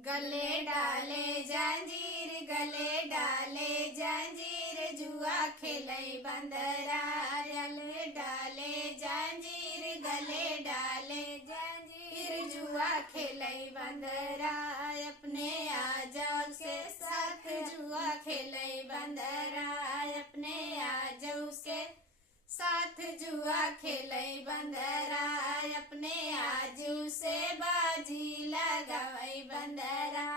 गले डाले जंजीर, गले डाले जंजीर, जुआ खेलई बंदरा। गले डाले जंजीर, गले डाले जंजीर, जुआ खेलई बंदरा। अपने आजौ के साथ जुआ खेलई बंदरा। अपने आजौ के साथ जुआ खेलई बंदरा। अपने आजू से बाजी लगावई बंदरा।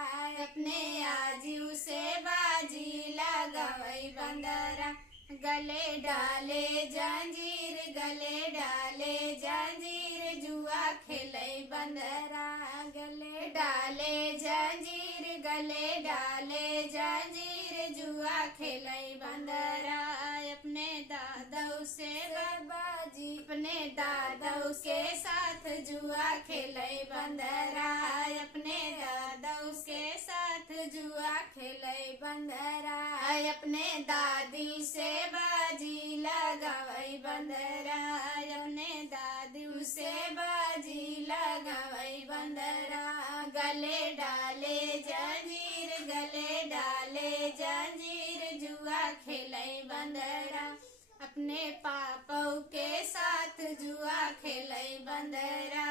अपने आजू से बाजी लगावई बंदरा। गले डाले जंजीर, गले डाले जंजीर, जुआ खेलई बंदरा। गले डाले जंजीर, गले डाले जंजीर, जुआ खेलई बंदरा। अपने दादौ से बाबाजी, अपने दादौ के साथ जुआ खेलई बंदरा। अपने दादौ के साथ जुआ खेलई बंदरा। अपने दादी से बाजी लगावई बंदरा। अपने दादू से बाजी लगावई बंदरा। गले डाले जंजीर, गले डाले जंजीर, जुआ खेलई बंदरा। अपने पापौ के साथ जुआ खेलई बंदरा।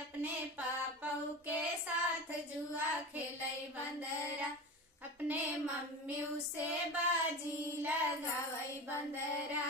अपने पापौ के साथ जुआ खेलई बंदरा। अपने मम्मियों से बाजी लगावई बंदरा।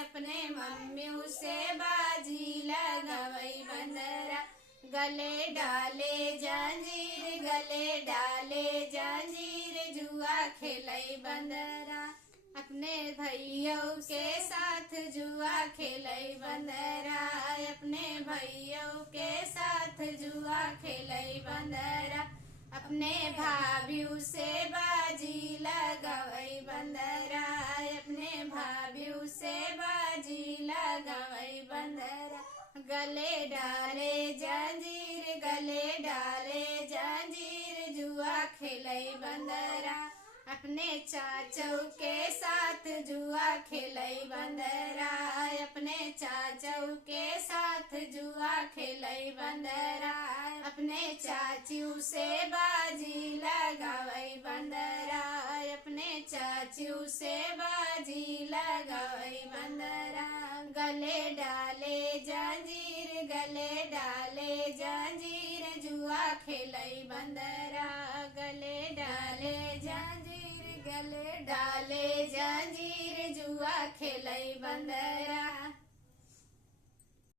अपने मम्मियों से बाजी लगावई बंदरा। गले डाले जंजीर, गले डाले जंजीर, जुआ खेलई बंदरा। अपने भैयों के साथ जुआ खेलई बंदरा। अपने भैयों के साथ जुआ खेलई बंदरा। अपने भाभियों से बाजी लगावई बंदरा। अपने भाभियों से बाजी लगावई बंदरा। गले डाले जंजीर, गले डाले जंजीर, जुआ खेलई बंदरा। अपने चाचौ के साथ जुआ खेलई बंदरा। अपने चाचौ के साथ जुआ खेलई बंदरा। अपने चाचू से बाजी लगावई बंदरा। अपने चाचू से बाजी लगावई बंदरा। गले डाले जंजीर, गले डाले जंजीर, जुआ खेलई बंदरा। गले डाले जंजीर, गले डाले जंजीर, जुआ खेलई बंदरा।